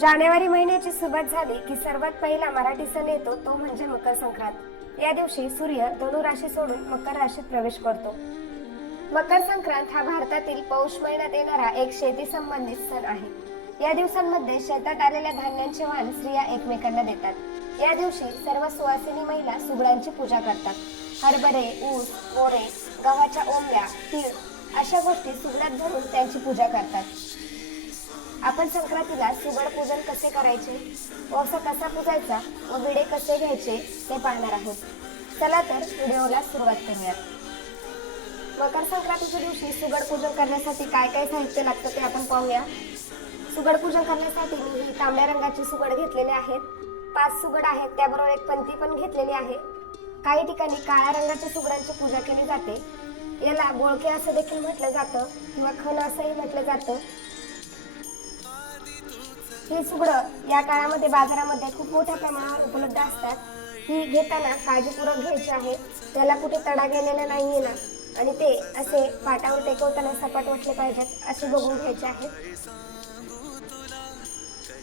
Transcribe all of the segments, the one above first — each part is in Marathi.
जानेवारी महिन्याची सुरुवात झाली की सर्वात पहिला मराठी सण येतो तो म्हणजे मकर संक्रांत. या दिवशी सूर्य धनु राशी सोडून मकर राशीत प्रवेश करतो. मकर संक्रांत हा भारतातील पौष महिन्यात येणारा एक शेती संबंधित सण आहे. या दिवसांमध्ये शेतात आलेल्या धान्यांचे वाण स्त्रिया एकमेकांना देतात. या दिवशी सर्व सुवासिनी महिला सुगडांची पूजा करतात. हरभरे ऊस मोरे गव्हाच्या ओंब्या तीळ अशा गोष्टी सुगडात धरून त्यांची पूजा करतात. आपण संक्रांतीला सुगड पूजन कसे करायचे? वसा कसा पूजायचा? व विडे कसे घ्यायचे? ते पाहणार आहोत. चला तर व्हिडिओला सुरुवात करूयात. मकर संक्रांतीच्या दिवशी सुगड पूजन करण्यासाठी काय काय साहित्य लागतं ते आपण पाहूया. सुगड पूजन करण्यासाठी मी ही तांबड्या रंगाची सुगड घेतलेले आहेत. पाच सुगड आहेत त्याबरोबर एक पंथी पण घेतलेली आहे. काही ठिकाणी काळ्या रंगाच्या सुगडांची पूजा केली जाते. याला बोळके असं देखील म्हटलं जातं किंवा खण असंही म्हटलं जातं. ही सुगडं या काळामध्ये बाजारामध्ये खूप मोठ्या प्रमाणावर उपलब्ध असतात. ही घेताना काळजीपूर्वक घ्यायची आहे. त्याला कुठे तडा गेलेला नाहीये ना. आणि ते असे पाटावर टेकवताना सपाट वाटले पाहिजेत असे बघून घ्यायचे आहे.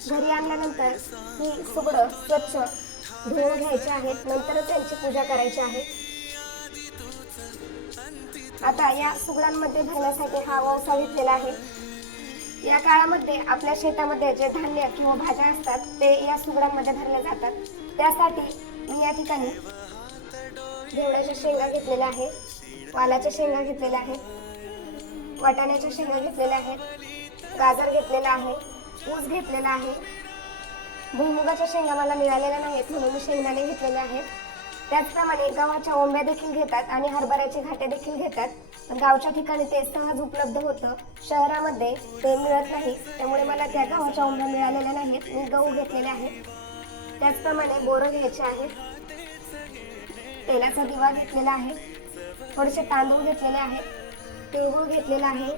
घरी आणल्यानंतर ही सुगडं स्वच्छ धुवून घ्यायची आहेत. नंतरच त्यांची पूजा करायची आहे. आता या सुगडांमध्ये भरण्यासाठी हा वळसा घेतलेला आहे. या काळामध्ये आपल्या शेतामध्ये जे धान्य किंवा भाज्या असतात ते या सुगडांमध्ये भरल्या जातात. त्यासाठी मी या ठिकाणी घेवड्याच्या शेंगा घेतलेल्या आहेत वालाच्या शेंगा घेतलेल्या आहेत वाटाण्याच्या शेंगा घेतलेल्या आहेत गाजर घेतलेला आहे ऊस घेतलेला आहे. भुईमुगाच्या शेंगा मला मिळालेल्या नाहीत म्हणून मी शेंगदाणे घेतलेले आहेत. त्याचप्रमाणे गव्हाच्या ओंब्या देखील घेतात आणि हरभऱ्याचे घाटे देखील घेतात. पण गावच्या ठिकाणी ते सहज उपलब्ध होतं. शहरामध्ये ते मिळत नाही. त्यामुळे मला त्या गव्हाच्या ओंब्या मिळालेल्या नाहीत. मी गहू घेतलेले आहेत. त्याचप्रमाणे बोरं घ्यायचे आहेत. तेलाचा दिवा घेतलेला आहे. थोडेसे तांदूळ घेतलेले आहेत. तिळगुळ घेतलेला आहे.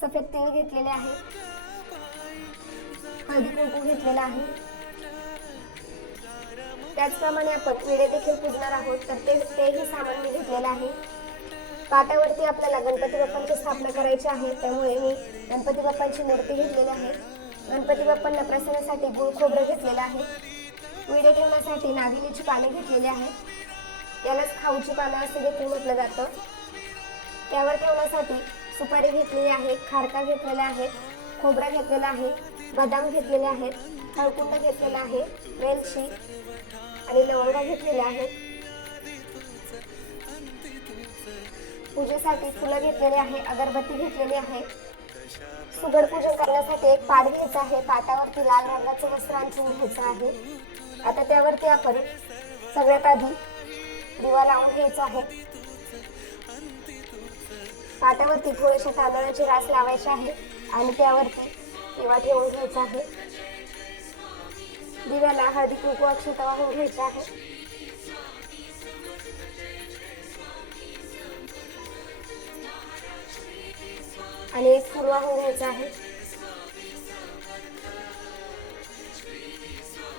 सफेद तीळ घेतलेले आहे. हळदी कुंकू घेतलेला आहे. त्याचप्रमाणे आपण विडे देखील पूजणार आहोत तर ते तेही सामान मी घेतलेलं आहे. पाटावरती आपल्याला गणपती बाप्पांची स्थापना करायची आहे त्यामुळे मी गणपती बाप्पांची मूर्ती घेतलेली आहे. गणपती बाप्पांना प्रसन्नासाठी गुळ खोबरं घेतलेलं आहे. विडे ठेवण्यासाठी नागिलीची पाने घेतलेली आहेत यालाच खाऊची पानं असं देखील म्हटलं जातं. त्यावर ठेवण्यासाठी सुपारी घेतलेली आहे खारका घेतलेला आहे खोबरा घेतलेला आहे बदाम घेतलेले आहेत हळकुंड घेतलेला आहे वेलची आणि लवंगा घेतलेल्या आहेत. पूजेसाठी फुलं घेतलेली आहे अगरबत्ती घेतलेली आहे. सुगड पूजन करण्यासाठी एक पाट घ्यायचं आहे. पाटावरती लाल रंगाचं वस्त्र आणखी घ्यायचं आहे. आता त्यावरती आपण सगळ्यात आधी दिवा लावून घ्यायचा आहे. पाटावरती थोडेसे तांदळाची रास लावायची आहे आणि त्यावरती दिवा ठेवून घ्यायचा आहे. दिव्याला हळदी कुंकू अक्षता वाहून घ्यायचा आहे. आणि एक फुल वाहून घ्यायचं आहे.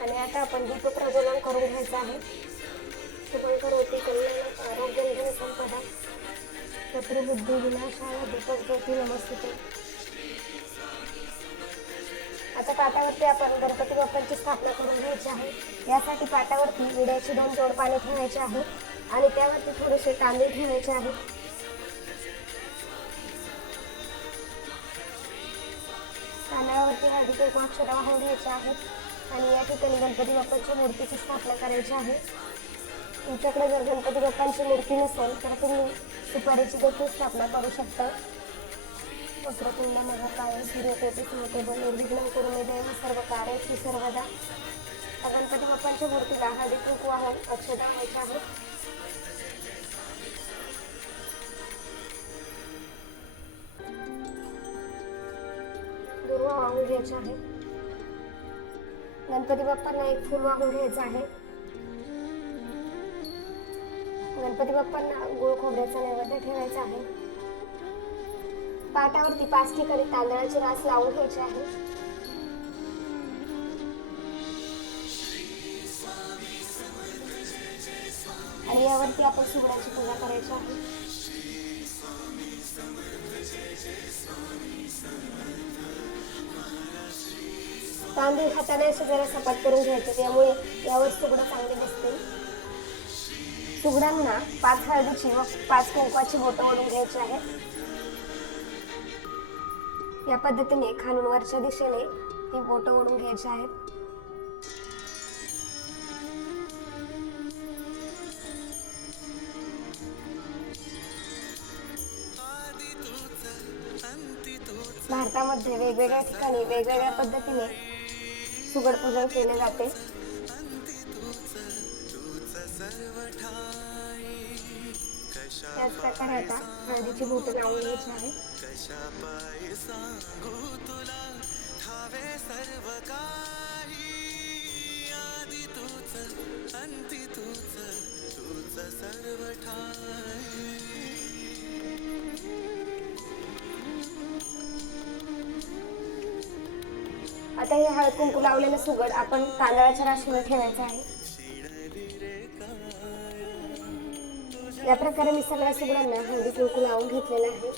आणि आता आपण दीप प्रज्वलन करून घ्यायचं आहे. शुभंकर होते कल्याण आरोग्य संपदा शत्रुबुद्धी विनाशाय दीपक ज्योती नमस्ते. आता पाटावरती आपण गणपती बाप्पांची स्थापना करून घ्यायची आहे. यासाठी पाटावरती विड्याची दोन जोड पाणी ठेवायचे आहे आणि त्यावरती थोडेसे तांदूळ ठेवायचे आहे तांदळावरती हळदी कुंकू अक्षरा वाहून घ्यायचे आहेत आणि या ठिकाणी गणपती बाप्पांच्या मूर्तीची स्थापना करायची आहे. तुमच्याकडे जर गणपती बाप्पांची मूर्ती नसेल तर तुम्ही सुपारीची देखील स्थापना करू शकता. वक्रतुंड महाकाय सूर्यकोटी समतेबल निर्विघ्न करू नये सर्व कार्याची सर्वदा गणपती बाप्पांच्या मूर्तीला हळदी कुंकू वाहून अक्षदा व्हायच्या आहेत दुर्वा वाहून घ्यायचे आहे गणपती बाप्पांना एक फुल वाहून घ्यायचं आहे. गणपती बाप्पांना गुळ खोबऱ्याचा नैवेद्य ठेवायचा आहे. पाटावरती पाच ठिकाणी तांदळाची रास लावून घ्यायची आहे. आणि यावरती आपण सुगडाची पूजा करायची आहे. तांदूळ हाताने असे जरा सपाट करून घ्यायचे त्यामुळे यावर सुगडं चांगले दिसतील. सुगडांना पाच हळदीची व पाच कुंकवाची बोटं ओढून घ्यायची आहेत. या पद्धतीने खालून वरच्या दिशेने ती बोटं ओढून घ्यायची आहेत. भारतामध्ये वेगवेगळ्या ठिकाणी वेगवेगळ्या पद्धतीने सुगड पूजन केले जाते. त्याच प्रकारे आता हळदीची बोटं लावून घ्यायची आता हे हळद कुंकू लावलेलं सुगड आपण तांदळाच्या राशीवर ठेवायचं आहे. या प्रकारे मी सगळ्या सुगडांना हळदी कुंकू लावून घेतलेला आहे.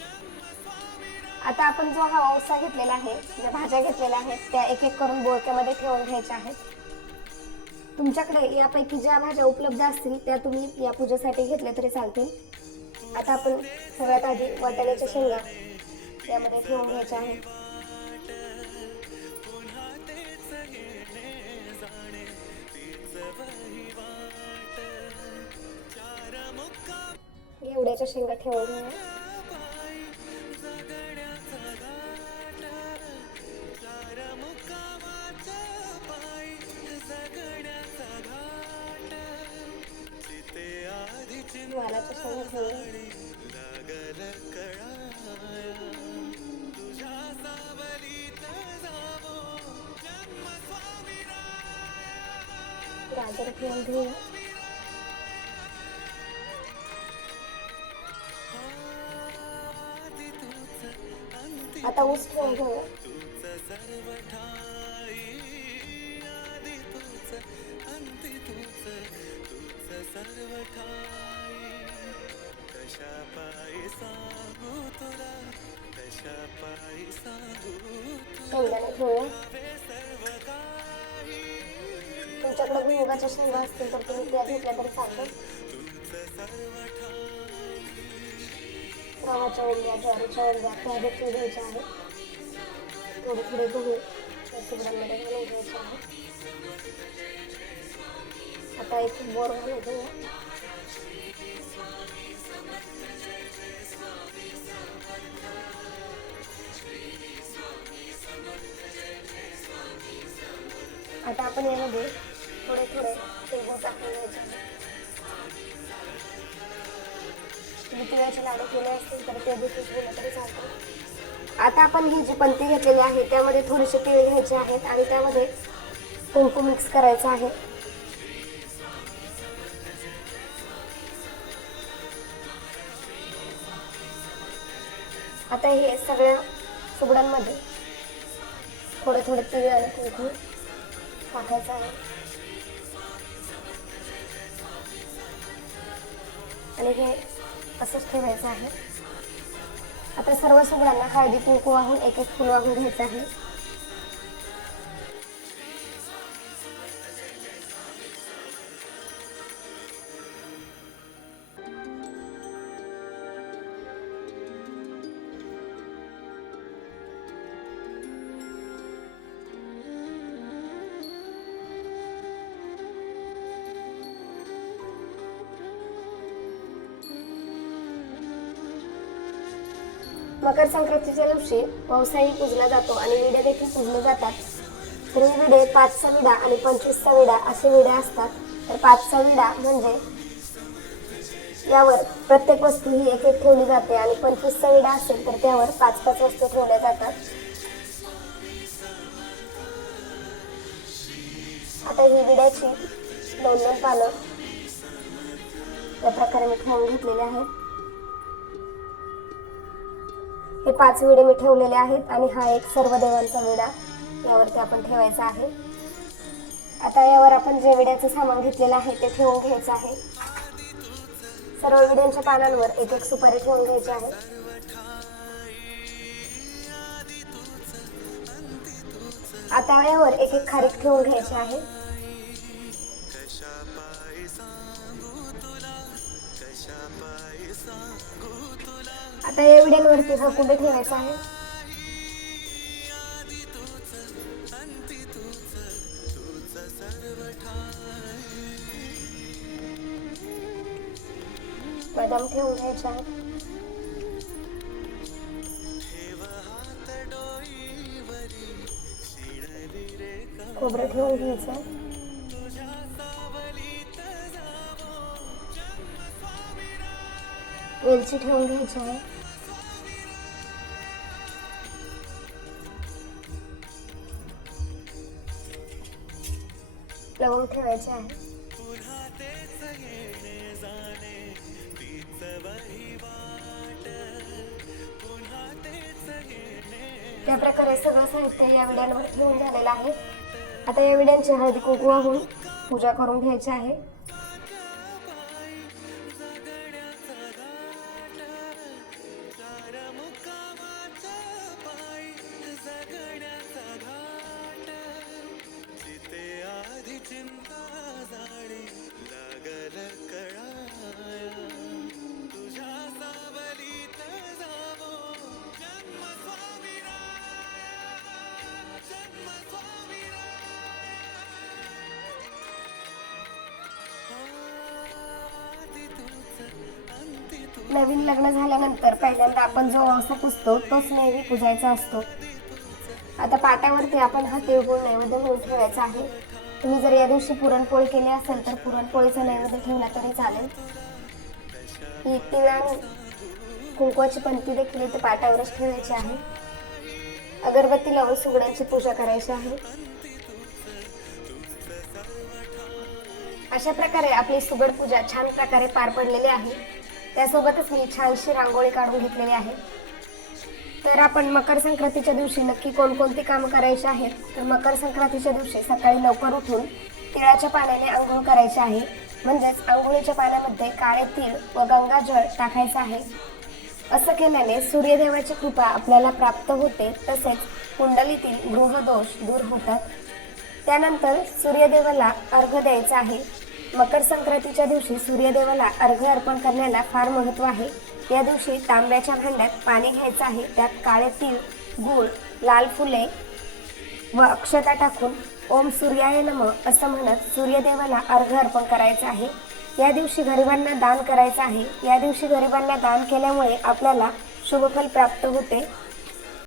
आता आपण जो हा औसा घेतलेला आहे ज्या भाज्या घेतलेल्या आहेत त्या एक एक करून बोळक्यामध्ये ठेवून घ्यायच्या आहेत. तुमच्याकडे यापैकी ज्या भाज्या उपलब्ध असतील त्या तुम्ही या पूजेसाठी घेतल्या तरी चालतील. आता आपण सगळ्यात आधी वाटाण्याच्या शेंगा यामध्ये ठेवून घ्यायच्या आहेत. एवढ्याच्या शेंगा ठेवून वालाच्या शेंगा ठेवून गाजर घेऊन घेऊया. आता ऊस ठेवून तुमच्याकडे भुईमुगाच्या शेंगा असतील तर तुम्ही त्या घेतल्या तरी चालतं रवाच्या ओंब्या ज्वारीच्या ओंब्या त्या देखील घ्यायच्या आहे. थोडे थोडे गहू त्या सुगडांमध्ये घालून घ्यायचे आहे. आता एक बोर घालून घेऊया आता आपण यामध्ये थोडे थोडे तिळगुळ टाकून घ्यायचे आहे. तिळाचे लाडू केले असतील तर ते देखील केले तरी चालतं. आता आपण ही जी पंती घेतलेली आहे त्यामध्ये थोडेसे तीळ घ्यायचे आहेत आणि त्यामध्ये कुंकू मिक्स करायचं आहे. आता हे सगळ्या सुगडांमध्ये थोडं थोडं तीळ आणि कुंकू टाकायचं आहे. आणि हे असंच ठेवायचं आहे. आता सर्व सुगडांना हळदी कुंकू वाहून एक एक फूल वाहून घ्यायचं आहे. मकर संक्रांतीच्या दिवशी व्यवसायी पूजला जातो आणि विड्या देखील पूजल्या जातात. तर हे विडे पाचचा विडा आणि पंचवीसचा विडा असे विडे असतात. तर पाचचा विडा म्हणजे यावर प्रत्येक वस्तू ही एक एक ठेवली जाते आणि पंचवीसचा विडा असेल तर त्यावर पाच पाच वस्तू ठेवल्या जातात. आता ही विड्याची दोन दोन पानं या प्रकारे मी ठेवून घेतलेले आहेत. हे पाच विडे मी ठेवलेले आहेत आणि हा एक सर्व देवांचा विडा यावरती आपण ठेवायचा आहे. आता यावर आपण जे विड्याचं सामान घेतलेलं आहे ते ठेवून घ्यायचं आहे. सर्व विड्यांच्या पानांवर एक एक सुपारी ठेवून घ्यायची आहे. आता यावर एक एक खारीक ठेवून घ्यायची आहे. आता या विड्यांवरती हा कुठे ठेवायचा आहे? बदाम ठेवून घ्यायचा खोबरं ठेवून घ्यायचं वेलची ठेवून घ्यायची आहे. लवंग ठेवायचे आहे. त्या प्रकारे सगळं साहित्य या विड्यांवर ठेवून झालेलं आहे. आता या विड्यांची हळदी कुंकू वाहून पूजा करून घ्यायची आहे. नवीन लग्न झाल्यानंतर पहिल्यांदा आपण जो असं पुसतो तोच नेहमी पुजायचा असतो. आता पाट्यावरती आपण हा तिळगुळ नैवेद्य म्हणून ठेवायचा आहे. तुम्ही जर या दिवशी पुरणपोळी केली असेल तर पुरणपोळीचा नैवेद्य ठेवला तरी चालेल. ही तिळ कुंकवाची पंक्ती देखील इथे पाट्यावरच ठेवायची आहे. अगरबत्ती लावून सुगड्यांची पूजा करायची आहे. अशा प्रकारे आपली सुगड पूजा छान प्रकारे पार पडलेली आहे. त्यासोबतच मी छानशी रांगोळी काढून घेतलेली आहे. तर आपण मकर संक्रांतीच्या दिवशी नक्की कोणकोणती कामं करायची आहेत? तर मकर संक्रांतीच्या दिवशी सकाळी लवकर उठून तिळाच्या पाण्याने आंघोळ करायची आहे. म्हणजेच आंघोळीच्या पाण्यामध्ये काळे तीळ व गंगाजळ टाकायचं आहे. असं केल्याने सूर्यदेवाची कृपा आपल्याला प्राप्त होते तसेच कुंडलीतील गृहदोष दूर होतात. त्यानंतर सूर्यदेवाला अर्घ द्यायचा आहे. मकर संक्रांतीच्या दिवशी सूर्यदेवाला अर्घ्य अर्पण करण्याला फार महत्त्व आहे. या दिवशी तांब्याच्या भांड्यात पाणी घ्यायचं आहे. त्यात काळे तीळ गूळ लाल फुले व अक्षता टाकून ओम सूर्याय नम असं म्हणत सूर्यदेवाला अर्घ्य अर्पण करायचं आहे. या दिवशी गरिबांना दान करायचं आहे. या दिवशी गरिबांना दान केल्यामुळे आपल्याला शुभफल प्राप्त होते.